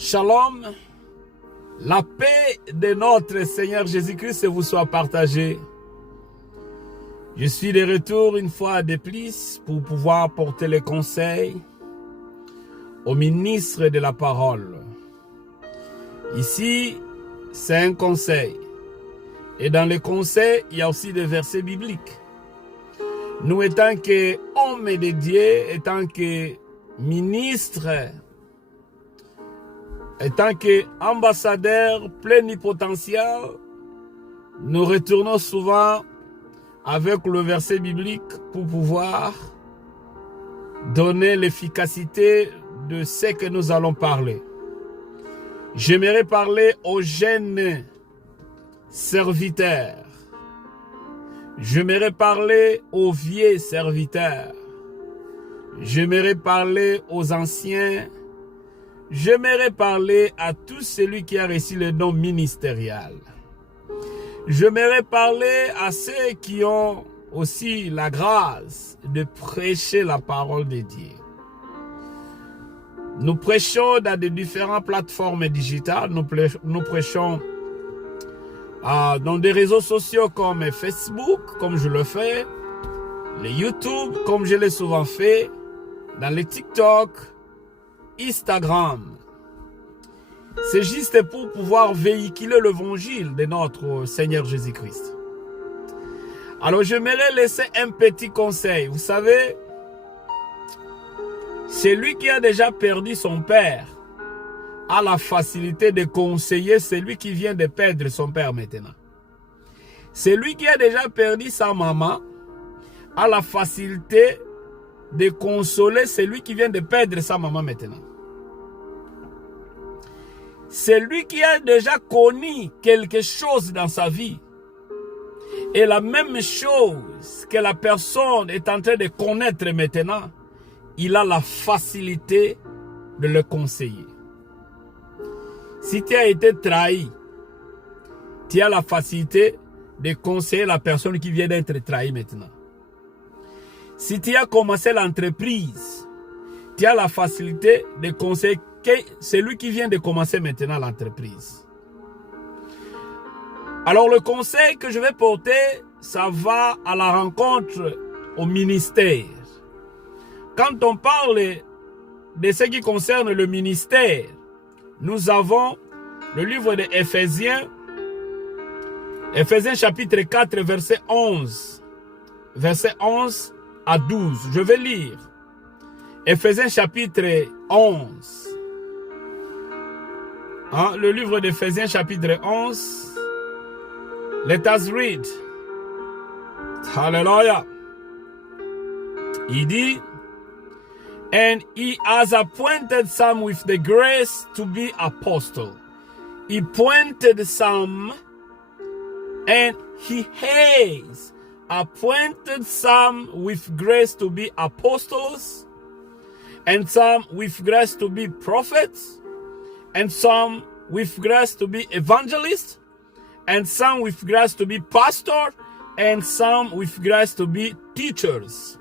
Shalom, la paix de notre Seigneur Jésus-Christ vous soit partagée. Je suis de retour une fois de plus pour pouvoir porter les conseils au ministre de la parole. Ici, c'est un conseil. Et dans les conseils, il y a aussi des versets bibliques. Nous, étant qu'hommes de Dieu, étant que ministres, étant qu'ambassadeurs plénipotentiaires, nous retournons souvent avec le verset biblique pour pouvoir donner l'efficacité de ce que nous allons parler. J'aimerais parler aux jeunes serviteurs. J'aimerais parler aux vieux serviteurs. J'aimerais parler aux anciens. J'aimerais parler à tout celui qui a reçu le don ministériel. J'aimerais parler à ceux qui ont aussi la grâce de prêcher la parole de Dieu. Nous prêchons dans des différentes plateformes digitales. Nous prêchons dans des réseaux sociaux comme Facebook, comme je le fais, les YouTube, comme je l'ai souvent fait, dans les TikTok, Instagram. C'est juste pour pouvoir véhiculer l'évangile de notre Seigneur Jésus-Christ. Alors j'aimerais laisser un petit conseil. Vous savez, celui qui a déjà perdu son père a la facilité de conseiller celui qui vient de perdre son père maintenant. Celui qui a déjà perdu sa maman a la facilité de consoler celui qui vient de perdre sa maman maintenant. Celui qui a déjà connu quelque chose dans sa vie et la même chose que la personne est en train de connaître maintenant, il a la facilité de le conseiller. Si tu as été trahi, tu as la facilité de conseiller la personne qui vient d'être trahie maintenant. Si tu as commencé l'entreprise, tu as la facilité de conseiller celui qui vient de commencer maintenant l'entreprise. Alors le conseil que je vais porter, ça va à la rencontre au ministère. Quand on parle de ce qui concerne le ministère, nous avons le livre de Éphésiens, Éphésiens chapitre 4, verset 11. Verset 11 à 12. Je vais lire. Éphésiens chapitre 11. Le livre d'Éphésiens chapitre 11. Let us read. Hallelujah. Il dit, and he has appointed some with the grace to be apostle. He appointed some, and he has appointed some with grace to be apostles, and some with grace to be prophets, and some with grace to be evangelists, and some with grace to be pastors, and some with grace to be teachers.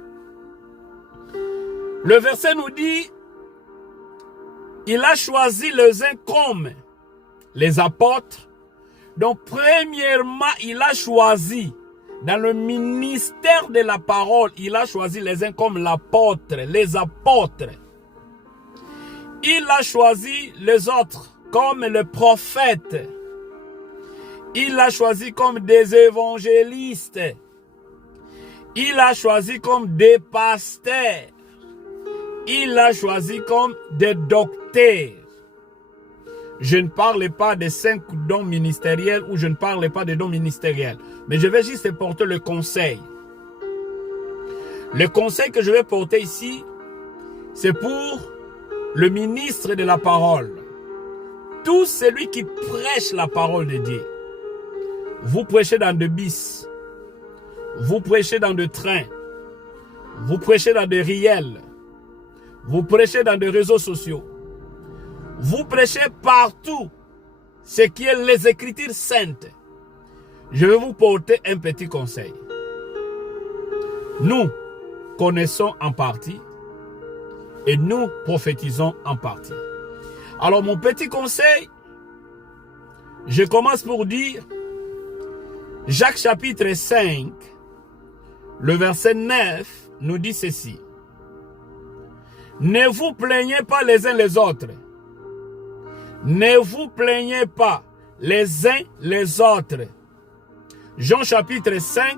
Le verset nous dit, il a choisi les uns comme les apôtres. Donc premièrement, il a choisi dans le ministère de la parole, il a choisi les uns comme l'apôtre, les apôtres. Il a choisi les autres comme les prophètes. Il a choisi comme des évangélistes. Il a choisi comme des pasteurs. Il a choisi comme des docteurs. Je ne parle pas des 5 dons ministériels ou je ne parle pas des dons ministériels. Mais je vais juste porter le conseil. Le conseil que je vais porter ici, c'est pour le ministre de la parole. Tout celui qui prêche la parole de Dieu. Vous prêchez dans des bus. Vous prêchez dans des trains. Vous prêchez dans des riels. Vous prêchez dans des réseaux sociaux. Vous prêchez partout ce qui est les Écritures saintes. Je vais vous porter un petit conseil. Nous connaissons en partie et nous prophétisons en partie. Alors mon petit conseil, je commence pour dire, Jacques chapitre 5, le verset 9 nous dit ceci. Ne vous plaignez pas les uns les autres. Ne vous plaignez pas les uns les autres. Jean chapitre 5,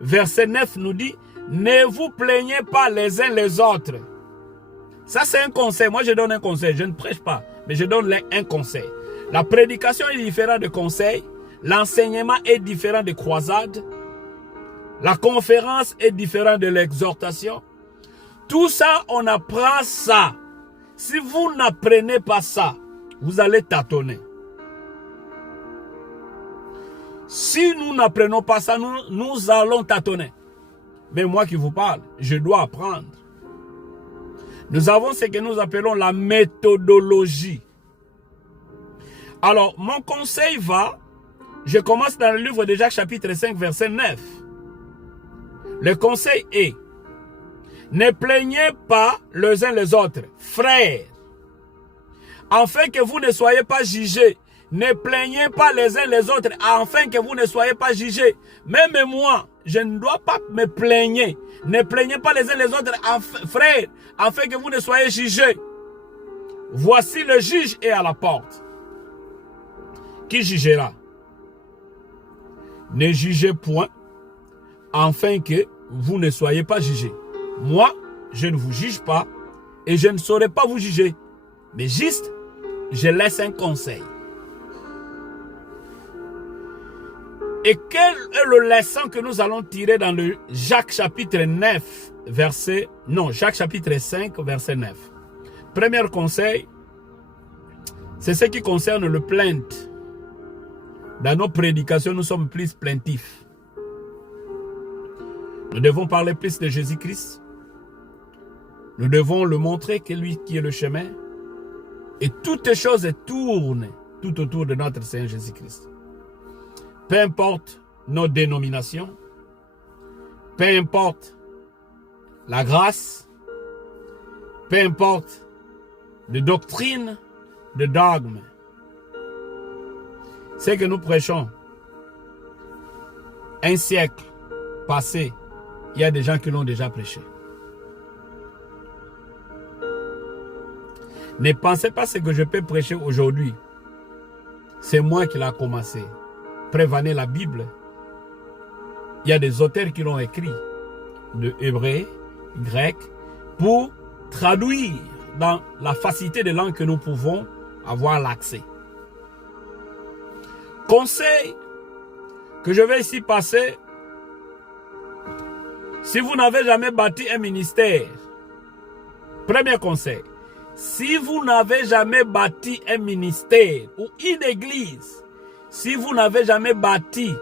verset 9 nous dit, ne vous plaignez pas les uns les autres. Ça c'est un conseil. Moi je donne un conseil. Je ne prêche pas, mais je donne un conseil. La prédication est différente de conseil. L'enseignement est différent de croisade. La conférence est différente de l'exhortation. Tout ça, on apprend ça. Si vous n'apprenez pas ça, vous allez tâtonner. Si nous n'apprenons pas ça, nous allons tâtonner. Mais moi qui vous parle, je dois apprendre. Nous avons ce que nous appelons la méthodologie. Alors, mon conseil va, je commence dans le livre de Jacques chapitre 5, verset 9. Le conseil est, ne plaignez pas les uns les autres, frères, afin que vous ne soyez pas jugés. Ne plaignez pas les uns les autres, afin que vous ne soyez pas jugés. Même moi, je ne dois pas me plaigner. Ne plaignez pas les uns les autres, frères, afin que vous ne soyez jugés. Voici le juge est à la porte. Qui jugera? Ne jugez point, afin que vous ne soyez pas jugés. Moi, je ne vous juge pas et je ne saurais pas vous juger. Mais juste, je laisse un conseil. Et quel est le leçon que nous allons tirer dans le Jacques chapitre 9, Jacques chapitre 5, verset 9. Premier conseil, c'est ce qui concerne le plainte. Dans nos prédications, nous sommes plus plaintifs. Nous devons parler plus de Jésus-Christ. Nous devons le montrer que lui qui est le chemin. Et toutes les choses tournent tout autour de notre Seigneur Jésus-Christ. Peu importe nos dénominations, peu importe la grâce, peu importe de doctrine, de dogme. C'est que nous prêchons. Un siècle passé, il y a des gens qui l'ont déjà prêché. Ne pensez pas ce que je peux prêcher aujourd'hui. C'est moi qui l'ai commencé. Prévenez la Bible. Il y a des auteurs qui l'ont écrit de hébreu, grec, pour traduire dans la facilité de langue que nous pouvons avoir l'accès. Conseil que je vais ici passer, si vous n'avez jamais bâti un ministère, premier conseil, si vous n'avez jamais bâti un ministère ou une église, si vous n'avez jamais bâti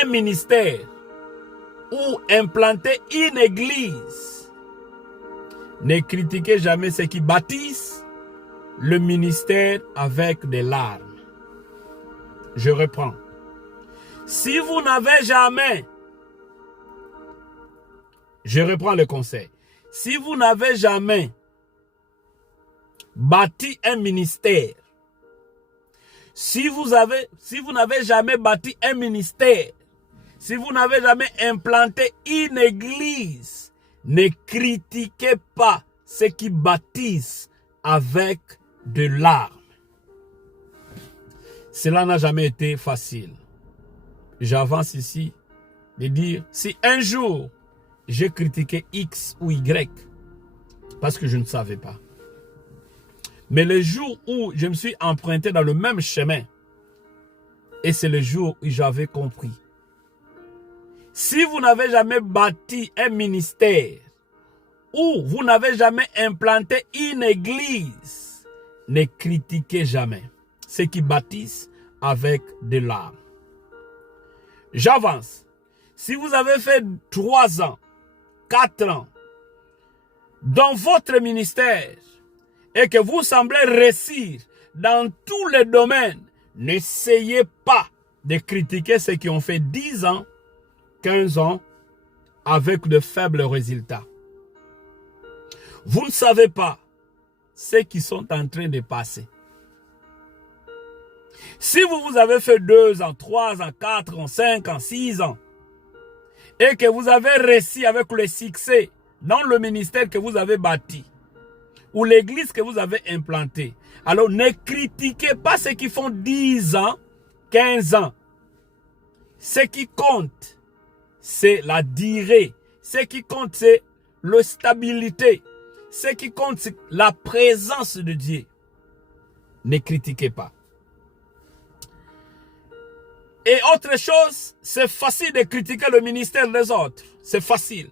un ministère ou implanté une église, ne critiquez jamais ceux qui bâtissent le ministère avec des larmes. Je reprends. Si vous n'avez jamais, je reprends le conseil. Si vous n'avez jamais bâti un ministère, si vous n'avez jamais bâti un ministère, si vous n'avez jamais implanté une église, ne critiquez pas ceux qui bâtissent avec de larmes. Cela n'a jamais été facile. J'avance ici de dire, si un jour j'ai critiqué X ou Y, parce que je ne savais pas. Mais le jour où je me suis emprunté dans le même chemin, et c'est le jour où j'avais compris. Si vous n'avez jamais bâti un ministère, ou vous n'avez jamais implanté une église, ne critiquez jamais ceux qui bâtissent avec des larmes. J'avance. Si vous avez fait 3 ans, 4 ans, dans votre ministère, et que vous semblez réussir dans tous les domaines, n'essayez pas de critiquer ceux qui ont fait 10 ans, 15 ans, avec de faibles résultats. Vous ne savez pas ceux qui sont en train de passer. Si vous avez fait 2 ans, 3 ans, 4 ans, 5 ans, 6 ans, et que vous avez réussi avec le succès dans le ministère que vous avez bâti, ou l'église que vous avez implantée, alors ne critiquez pas ceux qui font 10 ans, 15 ans. Ce qui compte, c'est la durée. Ce qui compte, c'est la stabilité. Ce qui compte, c'est la présence de Dieu. Ne critiquez pas. Et autre chose, c'est facile de critiquer le ministère des autres. C'est facile.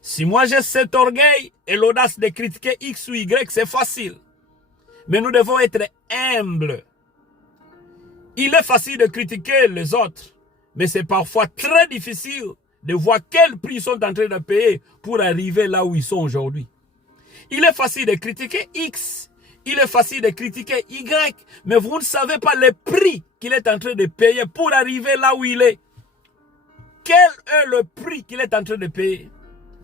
Si moi j'ai cet orgueil et l'audace de critiquer X ou Y, c'est facile. Mais nous devons être humbles. Il est facile de critiquer les autres, mais c'est parfois très difficile de voir quel prix ils sont en train de payer pour arriver là où ils sont aujourd'hui. Il est facile de critiquer X, il est facile de critiquer Y, mais vous ne savez pas le prix qu'il est en train de payer pour arriver là où il est. Quel est le prix qu'il est en train de payer?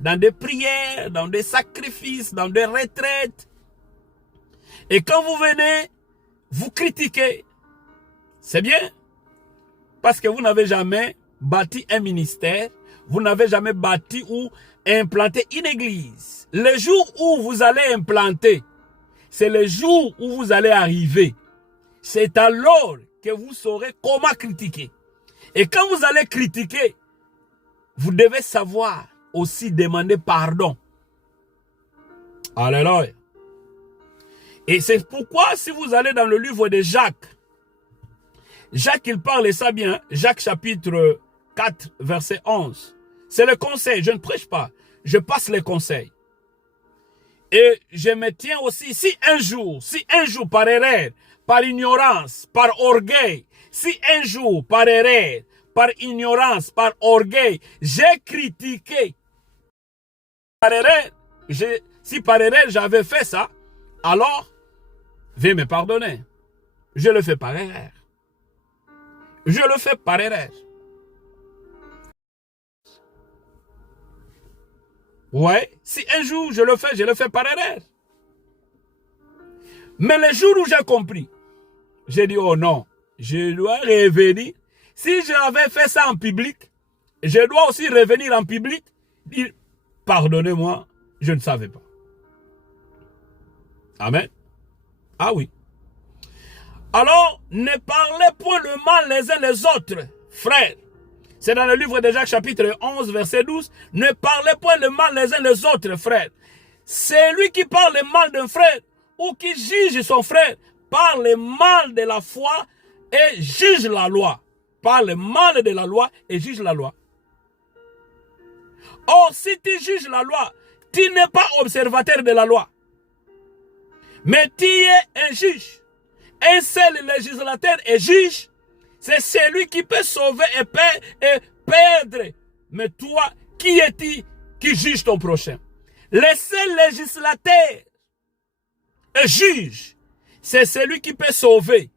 Dans des prières, dans des sacrifices, dans des retraites. Et quand vous venez, vous critiquez. C'est bien. Parce que vous n'avez jamais bâti un ministère. Vous n'avez jamais bâti ou implanté une église. Le jour où vous allez implanter, c'est le jour où vous allez arriver. C'est alors que vous saurez comment critiquer. Et quand vous allez critiquer, vous devez savoir aussi demander pardon. Alléluia. Et c'est pourquoi si vous allez dans le livre de Jacques, Jacques il parle et ça bien, Jacques chapitre 4 verset 11. C'est le conseil, je ne prêche pas, je passe les conseils. Et je me tiens aussi, si un jour par erreur, par ignorance, par orgueil, si un jour par erreur, par ignorance, par orgueil, j'ai critiqué, par erreur, si par erreur j'avais fait ça, alors, veuillez me pardonner. Je le fais par erreur. Je le fais par erreur. Ouais, si un jour je le fais par erreur. Mais le jour où j'ai compris, j'ai dit, oh non, je dois revenir. Si j'avais fait ça en public, je dois aussi revenir en public, dire, pardonnez-moi, je ne savais pas. Amen. Ah oui. Alors, ne parlez point le mal les uns les autres, frères. C'est dans le livre de Jacques chapitre 11, verset 12. Ne parlez point le mal les uns les autres, frères. C'est lui qui parle le mal d'un frère ou qui juge son frère, parle le mal de la foi et juge la loi. Parle mal de la loi et juge la loi. Or, si tu juges la loi, tu n'es pas observateur de la loi. Mais tu es un juge. Un seul législateur et juge, c'est celui qui peut sauver et perdre. Mais toi, qui es-tu qui juge ton prochain? Le seul législateur et juge, c'est celui qui peut sauver.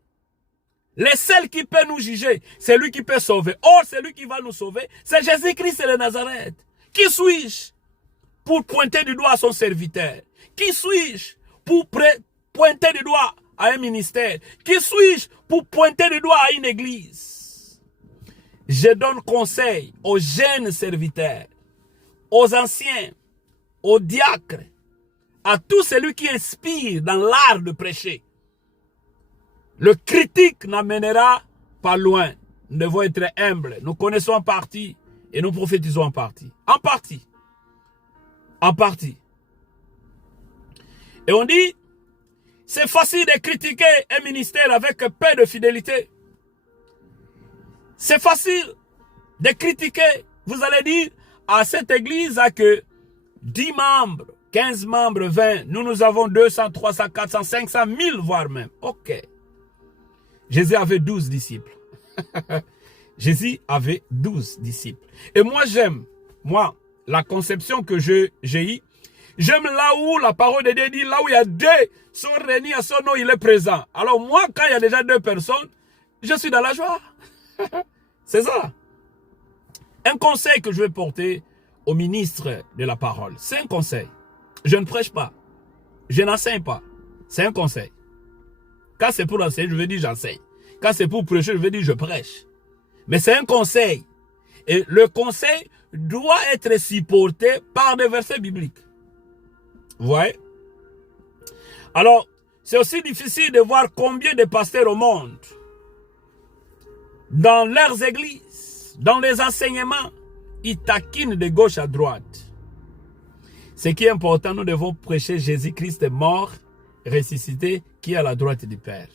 Le seul qui peut nous juger, c'est lui qui peut sauver. Or, celui qui va nous sauver, c'est Jésus-Christ de Nazareth. Qui suis-je pour pointer du doigt à son serviteur? Qui suis-je pour pointer du doigt à un ministère? Qui suis-je pour pointer du doigt à une église? Je donne conseil aux jeunes serviteurs, aux anciens, aux diacres, à tout celui qui inspire dans l'art de prêcher. Le critique n'amènera pas loin. Nous devons être humbles. Nous connaissons en partie et nous prophétisons en partie. En partie. En partie. Et on dit, c'est facile de critiquer un ministère avec peu de fidélité. C'est facile de critiquer. Vous allez dire, à cette église à que 10 membres, 15 membres, 20, nous avons 200, 300, 400, 500, 1000 voire même. Ok. Jésus avait 12 disciples. Jésus avait 12 disciples. Et moi j'aime, la conception que j'ai eue, j'aime là où la parole de Dieu dit, là où il y a deux sont réunis à son nom, il est présent. Alors moi, quand il y a déjà 2 personnes, je suis dans la joie. C'est ça. Un conseil que je vais porter au ministre de la parole, c'est un conseil. Je ne prêche pas. Je n'enseigne pas. C'est un conseil. Quand c'est pour enseigner, je veux dire j'enseigne. Quand c'est pour prêcher, je veux dire je prêche. Mais c'est un conseil. Et le conseil doit être supporté par des versets bibliques. Vous voyez? Alors, c'est aussi difficile de voir combien de pasteurs au monde, dans leurs églises, dans les enseignements, ils taquinent de gauche à droite. Ce qui est important, nous devons prêcher Jésus-Christ mort, ressuscité, qui est à la droite du Père.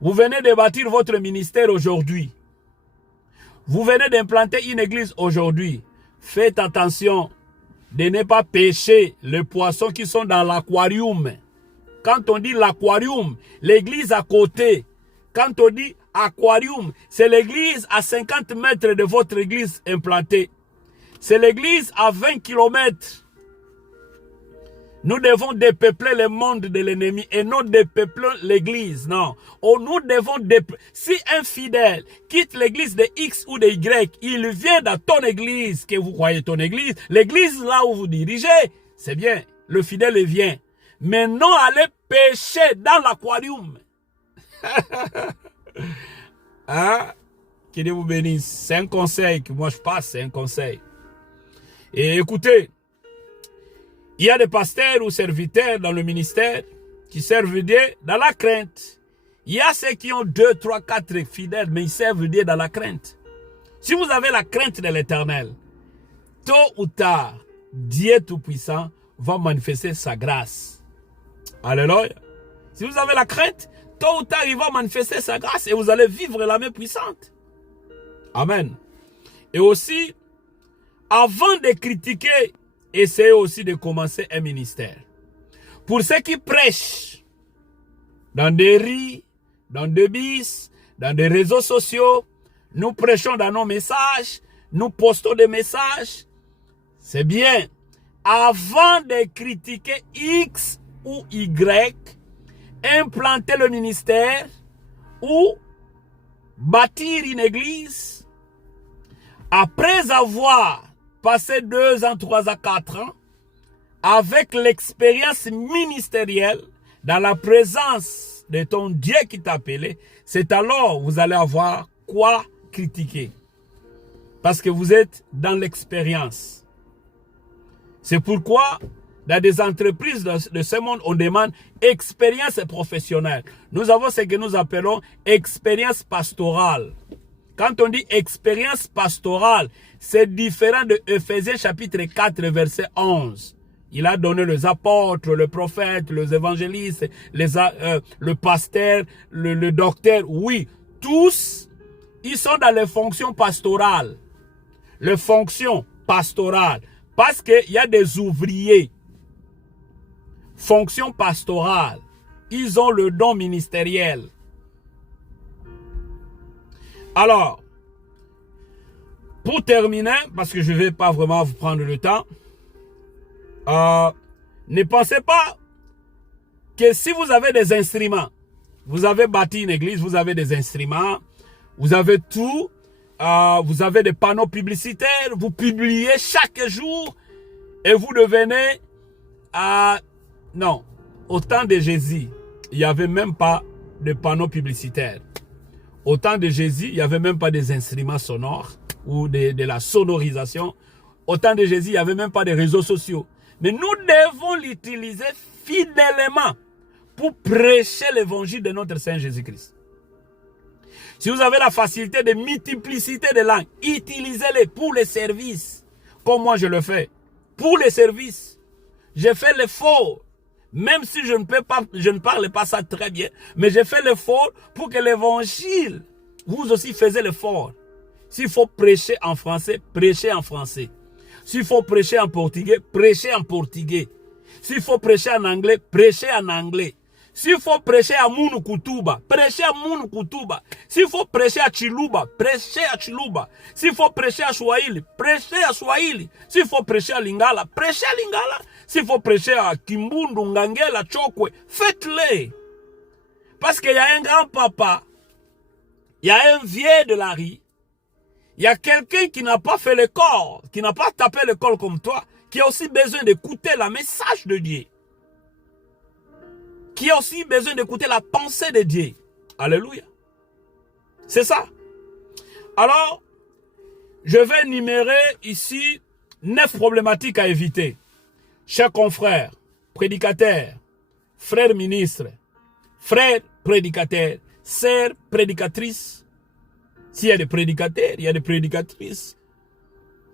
Vous venez de bâtir votre ministère aujourd'hui. Vous venez d'implanter une église aujourd'hui. Faites attention de ne pas pêcher les poissons qui sont dans l'aquarium. Quand on dit l'aquarium, l'église à côté. Quand on dit aquarium, c'est l'église à 50 mètres de votre église implantée. C'est l'église à 20 km. Nous devons dépeupler le monde de l'ennemi et non dépeupler l'église. Non. Nous devons dépeupler. Si un fidèle quitte l'église de X ou de Y, il vient dans ton église, que vous croyez ton église, l'église là où vous dirigez, c'est bien. Le fidèle vient. Mais non aller pêcher dans l'aquarium. Hein? Que Dieu vous bénisse. C'est un conseil que moi je passe, c'est un conseil. Et écoutez, il y a des pasteurs ou serviteurs dans le ministère qui servent Dieu dans la crainte. Il y a ceux qui ont 2, 3, 4 fidèles, mais ils servent Dieu dans la crainte. Si vous avez la crainte de l'Éternel, tôt ou tard, Dieu Tout-Puissant va manifester sa grâce. Alléluia. Si vous avez la crainte, tôt ou tard, il va manifester sa grâce et vous allez vivre la main puissante. Amen. Et aussi, avant de critiquer, essayez aussi de commencer un ministère. Pour ceux qui prêchent dans des rues, dans des bus, dans des réseaux sociaux, nous prêchons dans nos messages, nous postons des messages. C'est bien. Avant de critiquer X ou Y, implanter le ministère ou bâtir une église, après avoir passé 2 ans, 3 ans, 4 ans, avec l'expérience ministérielle, dans la présence de ton Dieu qui t'a appelé, c'est alors que vous allez avoir quoi critiquer. Parce que vous êtes dans l'expérience. C'est pourquoi, dans des entreprises de ce monde, on demande expérience professionnelle. Nous avons ce que nous appelons expérience pastorale. Quand on dit expérience pastorale, c'est différent de Ephésiens chapitre 4, verset 11. Il a donné les apôtres, les prophètes, les évangélistes, le pasteur, le docteur. Oui, tous, ils sont dans les fonctions pastorales. Les fonctions pastorales. Parce qu'il y a des ouvriers. Fonction pastorale. Ils ont le don ministériel. Alors, pour terminer, parce que je ne vais pas vraiment vous prendre le temps, ne pensez pas que si vous avez des instruments, vous avez bâti une église, vous avez des instruments, vous avez tout, vous avez des panneaux publicitaires, vous publiez chaque jour et vous devenez... non, au temps de Jésus, il n'y avait même pas de panneaux publicitaires. Au temps de Jésus, il n'y avait même pas des instruments sonores ou de la sonorisation. Au temps de Jésus, il n'y avait même pas de réseaux sociaux. Mais nous devons l'utiliser fidèlement pour prêcher l'évangile de notre Seigneur Jésus-Christ. Si vous avez la facilité de multiplicité de langues, utilisez-les pour les services, comme moi je le fais. Pour les services, j'ai fait l'effort. Même si je ne parle pas ça très bien, mais j'ai fait l'effort pour que l'évangile, vous aussi faisiez l'effort. S'il faut prêcher en français, prêchez en français. S'il faut prêcher en portugais, prêchez en portugais. S'il faut prêcher en anglais, prêchez en anglais. S'il faut prêcher à Munu Kutuba, prêchez à Munu Kutuba. S'il faut prêcher à Chiluba, prêchez à Chiluba. S'il faut prêcher à Swahili, prêchez à Swahili. S'il faut prêcher à Lingala, prêchez à Lingala. S'il faut prêcher à Kimbundu, Ngangela, Chokwe, faites-le. Parce qu'il y a un grand-papa, il y a un vieux de la rue, il y a quelqu'un qui n'a pas fait l'école, qui n'a pas tapé l'école comme toi, qui a aussi besoin d'écouter le message de Dieu. qui a aussi besoin d'écouter la pensée de Dieu. Alléluia. C'est ça. Alors, je vais énumérer ici 9 problématiques à éviter. Chers confrères, prédicateurs, frères ministres, frères prédicateurs, sœurs prédicatrices. S'il y a des prédicateurs, il y a des prédicatrices.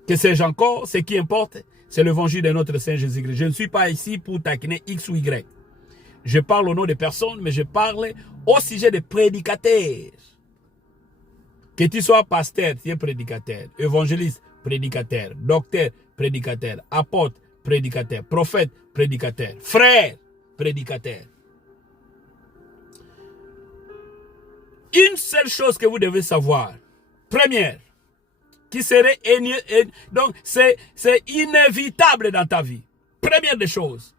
Que sais-je encore? Ce qui importe, c'est l'évangile de notre Saint Jésus-Christ. Je ne suis pas ici pour taquiner X ou Y. Je parle au nom des personnes, mais je parle au sujet des prédicateurs. Que tu sois pasteur, tu es prédicateur. Évangéliste, prédicateur. Docteur, prédicateur. Apôtre, prédicateur. Prophète, prédicateur. Frère, prédicateur. Une seule chose que vous devez savoir. Première, qui serait donc c'est inévitable dans ta vie. Première des choses.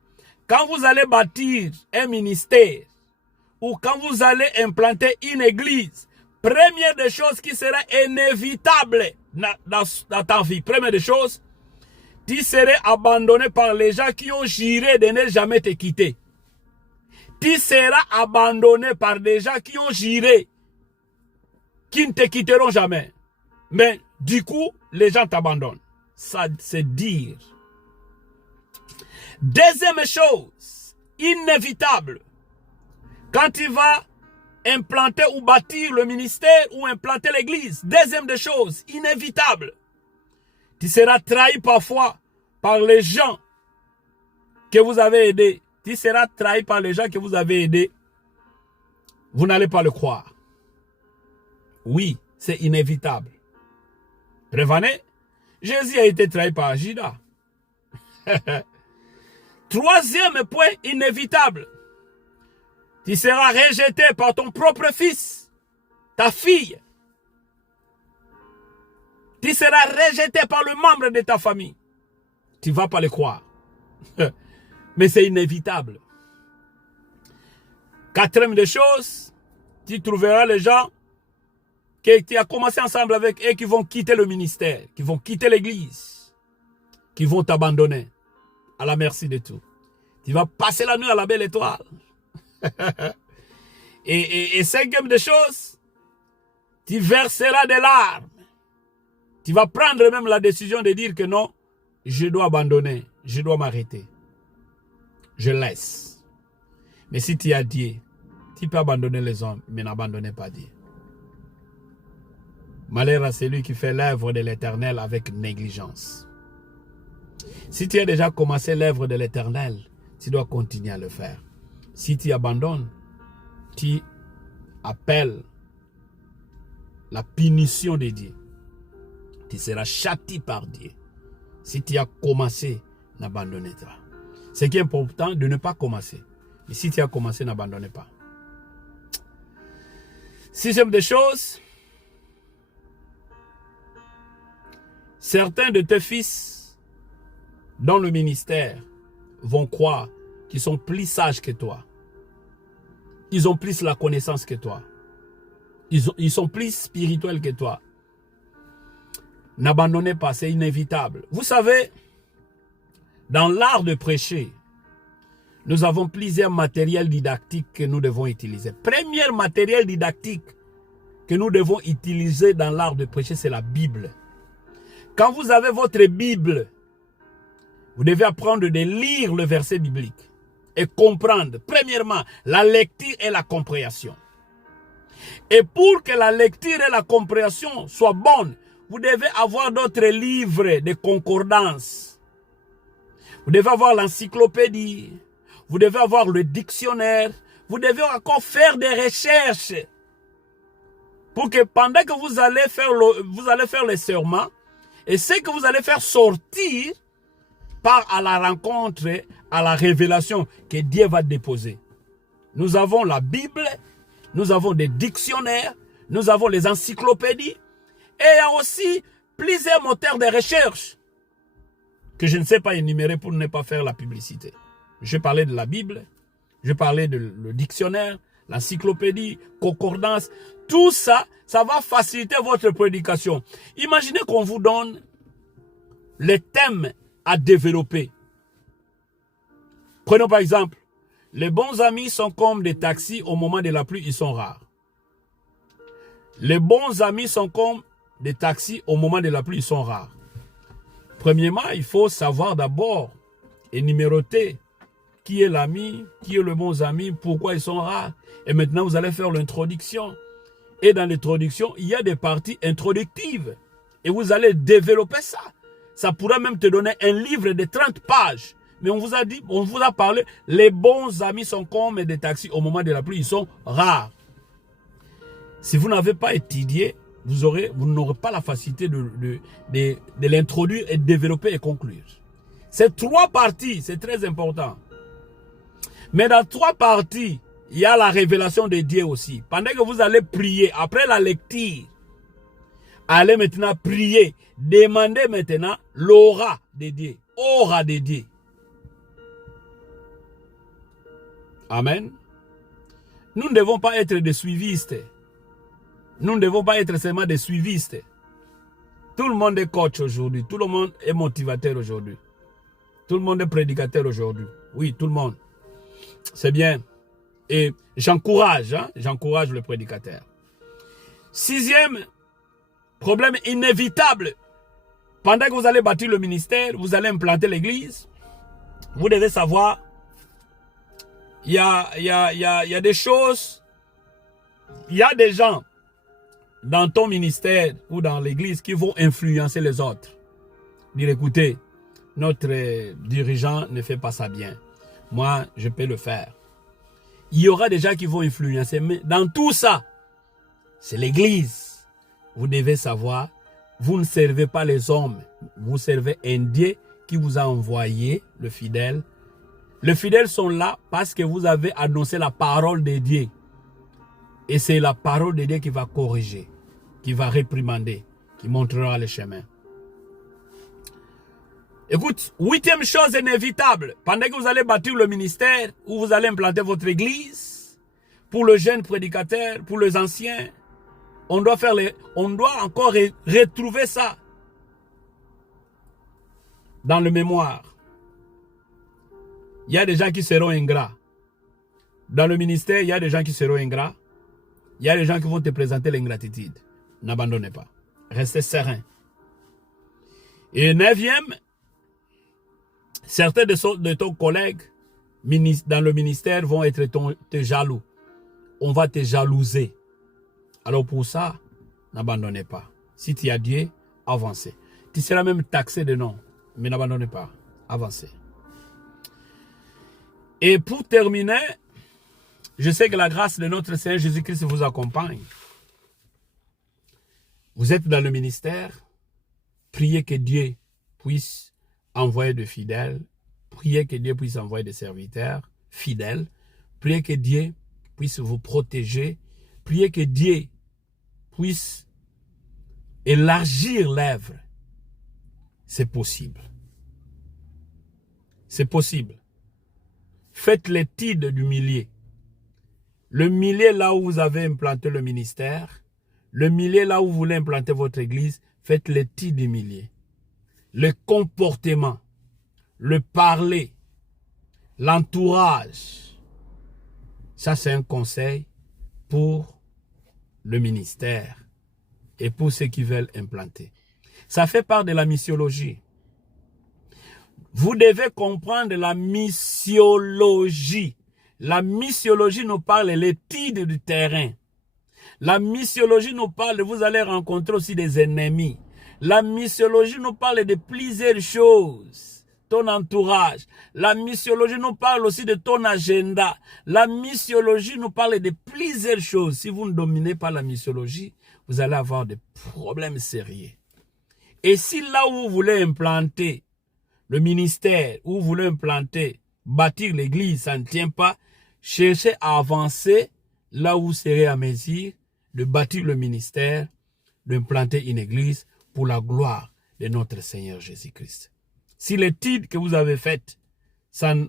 Quand vous allez bâtir un ministère ou quand vous allez implanter une église, première des choses qui sera inévitable dans ta vie, première des choses, tu serais abandonné par les gens qui ont juré de ne jamais te quitter. Tu seras abandonné par des gens qui ont juré, qui ne te quitteront jamais. Mais du coup, les gens t'abandonnent. Ça, c'est dire. Deuxième chose, inévitable, quand tu vas implanter ou bâtir le ministère ou implanter l'église, deuxième des choses, inévitable, tu seras trahi parfois par les gens que vous avez aidés. Tu seras trahi par les gens que vous avez aidés. Vous n'allez pas le croire. Oui, c'est inévitable. Prévenez, Jésus a été trahi par Judas. Troisième point inévitable. Tu seras rejeté par ton propre fils, ta fille. Tu seras rejeté par le membre de ta famille. Tu ne vas pas le croire. Mais c'est inévitable. Quatrième des choses, tu trouveras les gens que tu as commencé ensemble avec eux qui vont quitter le ministère, qui vont quitter l'église, qui vont t'abandonner à la merci de tout. Tu vas passer la nuit à la belle étoile. et cinquième des choses, tu verseras des larmes. Tu vas prendre même la décision de dire que non, je dois abandonner, je dois m'arrêter. Je laisse. Mais si tu as Dieu, tu peux abandonner les hommes, mais n'abandonnez pas Dieu. Malheur à celui qui fait l'œuvre de l'Éternel avec négligence. Si tu as déjà commencé l'œuvre de l'Éternel, tu dois continuer à le faire. Si tu abandonnes, tu appelles la punition de Dieu. Tu seras châtié par Dieu. Si tu as commencé, n'abandonnez pas. Ce qui est important, de ne pas commencer. Mais si tu as commencé, n'abandonnez pas. Sixième des choses, certains de tes fils dans le ministère vont croire qu'ils sont plus sages que toi. Ils ont plus la connaissance que toi. Ils sont plus spirituels que toi. N'abandonnez pas, c'est inévitable. Vous savez, dans l'art de prêcher, nous avons plusieurs matériels didactiques que nous devons utiliser. Premier matériel didactique que nous devons utiliser dans l'art de prêcher, c'est la Bible. Quand vous avez votre Bible, vous devez apprendre de lire le verset biblique et comprendre, premièrement, la lecture et la compréhension. Et pour que la lecture et la compréhension soient bonnes, vous devez avoir d'autres livres de concordance. Vous devez avoir l'encyclopédie. Vous devez avoir le dictionnaire. Vous devez encore faire des recherches. Pour que pendant que vous allez faire les serments, et ce que vous allez faire sortir part à la rencontre, à la révélation que Dieu va déposer. Nous avons la Bible, nous avons des dictionnaires, nous avons les encyclopédies, et il y a aussi plusieurs moteurs de recherche que je ne sais pas énumérer pour ne pas faire la publicité. Je parlais de la Bible, je parlais de le dictionnaire, l'encyclopédie, concordance. Tout ça, ça va faciliter votre prédication. Imaginez qu'on vous donne les thèmes à développer. Prenons par exemple Les bons amis sont comme des taxis, au moment de la pluie, ils sont rares. Les bons amis sont comme des taxis, au moment de la pluie, ils sont rares. Premièrement, il faut savoir d'abord et numéroter qui est l'ami, qui est le bon ami, pourquoi ils sont rares. Et maintenant, vous allez faire l'introduction. Et dans l'introduction, il y a des parties introductives. Et vous allez développer ça. Ça pourrait même te donner un livre de 30 pages. Mais on vous a dit, on vous a parlé, les bons amis sont comme des taxis au moment de la pluie, ils sont rares. Si vous n'avez pas étudié, vous n'aurez pas la facilité de l'introduire et de développer et conclure. Ces 3 parties, c'est très important. Mais dans 3 parties, il y a la révélation de Dieu aussi. Pendant que vous allez prier, après la lecture, allez maintenant prier. Demandez maintenant l'aura de Dieu. Aura de Dieu. Amen. Nous ne devons pas être des suivistes. Nous ne devons pas être seulement des suivistes. Tout le monde est coach aujourd'hui. Tout le monde est motivateur aujourd'hui. Tout le monde est prédicateur aujourd'hui. Oui, tout le monde. C'est bien. Et j'encourage, j'encourage le prédicateur. 6e problème inévitable. Pendant que vous allez bâtir le ministère, vous allez implanter l'église, vous devez savoir, il y a des choses, il y a des gens dans ton ministère ou dans l'église qui vont influencer les autres. Dire, écoutez, notre dirigeant ne fait pas ça bien. Moi, je peux le faire. Il y aura des gens qui vont influencer, mais dans tout ça, c'est l'église. Vous devez savoir, vous ne servez pas les hommes, vous servez un Dieu qui vous a envoyé, le fidèle. Les fidèles sont là parce que vous avez annoncé la parole de Dieu. Et c'est la parole de Dieu qui va corriger, qui va réprimander, qui montrera le chemin. Écoute, 8e chose inévitable, pendant que vous allez bâtir le ministère, ou vous allez implanter votre église, pour le jeune prédicateur, pour les anciens, on doit encore retrouver ça dans le mémoire. Il y a des gens qui seront ingrats. Dans le ministère, il y a des gens qui seront ingrats. Il y a des gens qui vont te présenter l'ingratitude. N'abandonnez pas. Restez serein. Et 9e, certains de tes collègues dans le ministère vont être te jaloux. On va te jalouser. Alors pour ça, n'abandonnez pas. Si tu as Dieu, avancez. Tu seras même taxé de non. Mais n'abandonnez pas. Avancez. Et pour terminer, je sais que la grâce de notre Seigneur Jésus-Christ vous accompagne. Vous êtes dans le ministère. Priez que Dieu puisse envoyer de fidèles. Priez que Dieu puisse envoyer des serviteurs fidèles. Priez que Dieu puisse vous protéger. Priez que Dieu puisse élargir l'œuvre. C'est possible. C'est possible. Faites l'étude du millier. Le millier là où vous avez implanté le ministère, le millier là où vous voulez implanter votre église, faites l'étude du millier. Le comportement, le parler, l'entourage. Ça, c'est un conseil pour le ministère et pour ceux qui veulent implanter. Ça fait part de la missiologie. Vous devez comprendre la missiologie. La missiologie nous parle de l'étude du terrain. La missiologie nous parle de vous allez rencontrer aussi des ennemis. La missiologie nous parle de plusieurs choses. Ton entourage. La missiologie nous parle aussi de ton agenda. La missiologie nous parle de plusieurs choses. Si vous ne dominez pas la missiologie, vous allez avoir des problèmes sérieux. Et si là où vous voulez implanter le ministère, où vous voulez implanter, bâtir l'église, ça ne tient pas, cherchez à avancer là où vous serez à mesure de bâtir le ministère, d'implanter une église pour la gloire de notre Seigneur Jésus-Christ. Si l'étude que vous avez faite, ça ne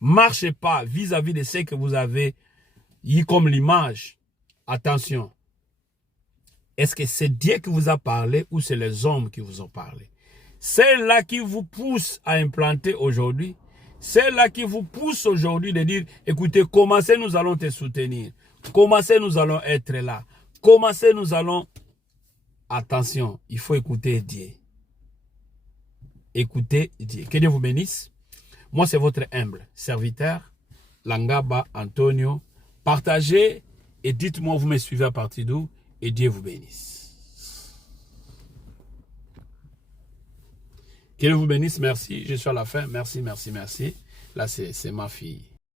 marche pas vis-à-vis de ce que vous avez eu comme l'image, attention. Est-ce que c'est Dieu qui vous a parlé ou c'est les hommes qui vous ont parlé? Celle-là qui vous pousse à implanter aujourd'hui, C'est là qui vous pousse aujourd'hui de dire, écoutez, commencez, nous allons te soutenir. Commencez, nous allons être là. Commencez, nous allons... Attention, il faut écouter Dieu. Écoutez Dieu. Que Dieu vous bénisse. Moi, c'est votre humble serviteur, Langaba Antonio. Partagez et dites-moi, vous me suivez à partir d'où, et Dieu vous bénisse. Que Dieu vous bénisse, merci. Je suis à la fin. Merci, merci, merci. Là, c'est ma fille.